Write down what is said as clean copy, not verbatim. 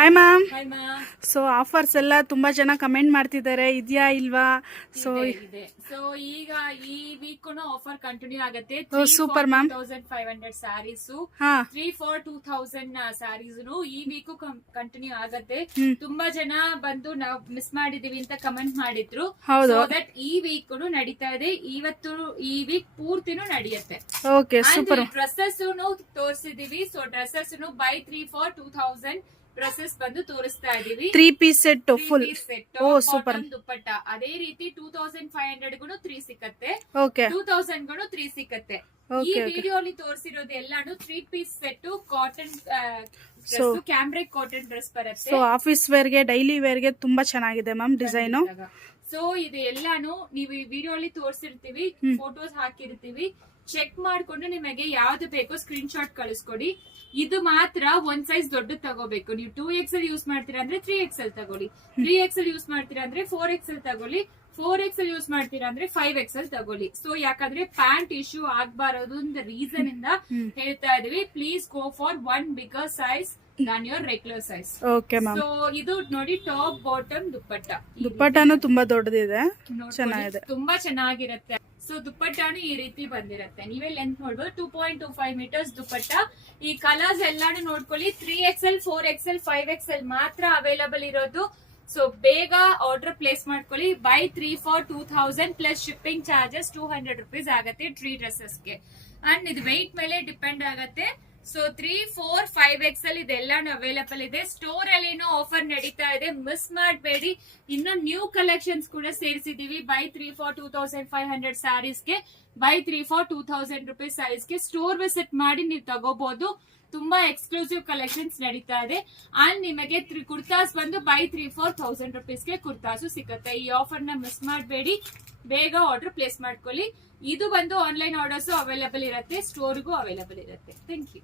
Hi ma'am. Hi ma'am. So offers ಎಲ್ಲ ತುಂಬಾ ಜನ ಕಮೆಂಟ್ ಮಾಡ್ತಿದ್ದಾರೆ, ಇದೆಯಾ ಇಲ್ವಾ? ಸೊ ಈಗ ಈ ವೀಕ್ ಆಫರ್ ಕಂಟಿನ್ಯೂ ಆಗುತ್ತೆ. Super ma'am. 2500 saris, 3 for 2000 saris ಈ ವೀಕ್ ಕಂಟಿನ್ಯೂ ಆಗುತ್ತೆ. ತುಂಬಾ ಜನ ಬಂದು ನಾವು ಮಿಸ್ ಮಾಡಿದೀವಿ ಅಂತ ಕಮೆಂಟ್ ಮಾಡಿದ್ರು. ಹೌದು. ದಟ್ ಈ ವೀಕ್ ನಡೀತಾ ಇದೆ. ಇವತ್ತು ಈ ವೀಕ್ ಪೂರ್ತಿನೂ ನಡೆಯುತ್ತೆ. Okay, super. ಡ್ರೆಸ್ಸಸ್ ತೋರಿಸಿದೀವಿ. ಸೊ ಡ್ರೆಸ್ಸಸ್ ಬೈ 3 for 2000 ಡ್ರೆಸ್ಸಸ್ ಬಂದು ತೋರಿಸ್ತಾ ಇದೀವಿ. 3 piece set full. Oh super. Dupatta ಅದೇ ರೀತಿ 2500 ಗುನು 3 ಸಿಕ್ಕತ್ತೆ. ಓಕೆ. 2000 ಗುನು 3 ಸಿಕ್ಕತ್ತೆ. ಈ ವಿಡಿಯೋ ಅಲ್ಲಿ ತೋರಿಸಿರೋದು ಎಲ್ಲಾನು 3 piece set cotton dress, cambric cotton dress ಬರುತ್ತೆ. ಸೊ ಆಫೀಸ್ ವೇರ್ ಗೆ, ಡೈಲಿ ವೇರ್ ಗೆ ತುಂಬಾ ಚೆನ್ನಾಗಿದೆ ಮ್ಯಾಮ್ ಡಿಸೈನ್. ಸೊ ಇದು ಎಲ್ಲಾನು ನೀವು ಈ ವಿಡಿಯೋ ಅಲ್ಲಿ ತೋರಿಸಿರ್ತೀವಿ, ಫೋಟೋಸ್ ಹಾಕಿರ್ತೀವಿ. ಚೆಕ್ ಮಾಡ್ಕೊಂಡು ನಿಮಗೆ ಯಾವ್ದು ಬೇಕೋ ಸ್ಕ್ರೀನ್ ಶಾಟ್ ಕಳಿಸ್ಕೊಡಿ. ಇದು ಮಾತ್ರ ಒಂದ್ ಸೈಜ್ ದೊಡ್ಡ ತಗೋಬೇಕು. ನೀವು 2XL ಯೂಸ್ ಮಾಡ್ತೀರಾ ಅಂದ್ರೆ 3XL ತಗೊಳ್ಳಿ. 3XL ಯೂಸ್ ಮಾಡ್ತೀರಾ ಅಂದ್ರೆ 4XL ತಗೊಳ್ಳಿ. 4XL ಯೂಸ್ ಮಾಡ್ತೀರಾ ಅಂದ್ರೆ 5XL ತಗೊಳ್ಳಿ. ಸೊ ಯಾಕಂದ್ರೆ ಪ್ಯಾಂಟ್ ಇಶ್ಯೂ ಆಗ್ಬಾರದು ರೀಸನ್ ಇಂದ ಹೇಳ್ತಾ ಇದೀವಿ. Please go for one bigger size non your regular size. Okay ma'am. So ಇದು ನೋಡಿ ಟಾಪ್ ಬಾಟಮ್ ದುಪ್ಪಟ್ಟ. ದುಪ್ಪಟ್ಟನು ತುಂಬಾ ದೊಡ್ಡದಿದೆ, ಚೆನ್ನಾಗಿದೆ, ತುಂಬಾ ಚೆನ್ನಾಗಿರುತ್ತೆ. ಸೊ ದುಪ್ಪಟ್ಟಾನು ಈ ರೀತಿ ಬಂದಿರುತ್ತೆ. ನೀವೇ ಲೆಂತ್ ನೋಡ್ಬೋದು. 2.25 ಮೀಟರ್ಸ್ ದುಪ್ಪಟ್ಟ. ಈ ಕಲರ್ಸ್ ಎಲ್ಲಾನು ನೋಡ್ಕೊಳ್ಳಿ. 3XL, 4XL, 5XL ಮಾತ್ರ ಅವೈಲಬಲ್ ಇರೋದು. ಸೊ ಬೇಗ ಆರ್ಡರ್ ಪ್ಲೇಸ್ ಮಾಡ್ಕೊಳ್ಳಿ. Buy 3 for 2000 plus shipping charges 200 rupees ಆಗತ್ತೆ 3 ಡ್ರೆಸ್ಸಸ್ಗೆ. ಅಂಡ್ ಇದು ವೆಯ್ಟ್ ಮೇಲೆ ಡಿಪೆಂಡ್ ಆಗತ್ತೆ. ಸೊ 3, 4, 5XL ಇದೆಲ್ಲಾನು ಅವೈಲಬಲ್ ಇದೆ. ಸ್ಟೋರ್ ಅಲ್ಲಿ ಆಫರ್ ನಡೀತಾ ಇದೆ, ಮಿಸ್ ಮಾಡಬೇಡಿ. ಇನ್ನು ನ್ಯೂ ಕಲೆಕ್ಷನ್ಸ್ ಕೂಡ ಸೇರಿಸಿದೀವಿ. ಬೈ 3 for 2500 ಸ್ಯಾರೀಸ್ಗೆ, ಬೈ 3 for 2000 rupees ಸೈಜ್ಗೆ ಸ್ಟೋರ್ ವಿಸಿಟ್ ಮಾಡಿ ನೀವು ತಗೋಬಹುದು. ತುಂಬಾ ಎಕ್ಸ್ಕ್ಲೂಸಿವ್ ಕಲೆಕ್ಷನ್ಸ್ ನಡೀತಾ ಇದೆ. ಅಂಡ್ ನಿಮಗೆ ಕುರ್ತಾಸ್ ಬಂದು ಬೈ 3 for 1000 rupeesಗೆ ಕುರ್ತಾಸು ಸಿಗುತ್ತೆ. ಈ ಆಫರ್ ನ ಮಿಸ್ ಮಾಡಬೇಡಿ, ಬೇಗ ಆರ್ಡರ್ ಪ್ಲೇಸ್ ಮಾಡ್ಕೊಳ್ಳಿ. ಇದು ಬಂದು ಆನ್ಲೈನ್ ಆರ್ಡರ್ಸ್ ಅವೈಲಬಲ್ ಇರುತ್ತೆ, ಸ್ಟೋರ್ಗೂ ಅವೈಲಬಲ್ ಇರುತ್ತೆ. Thank you.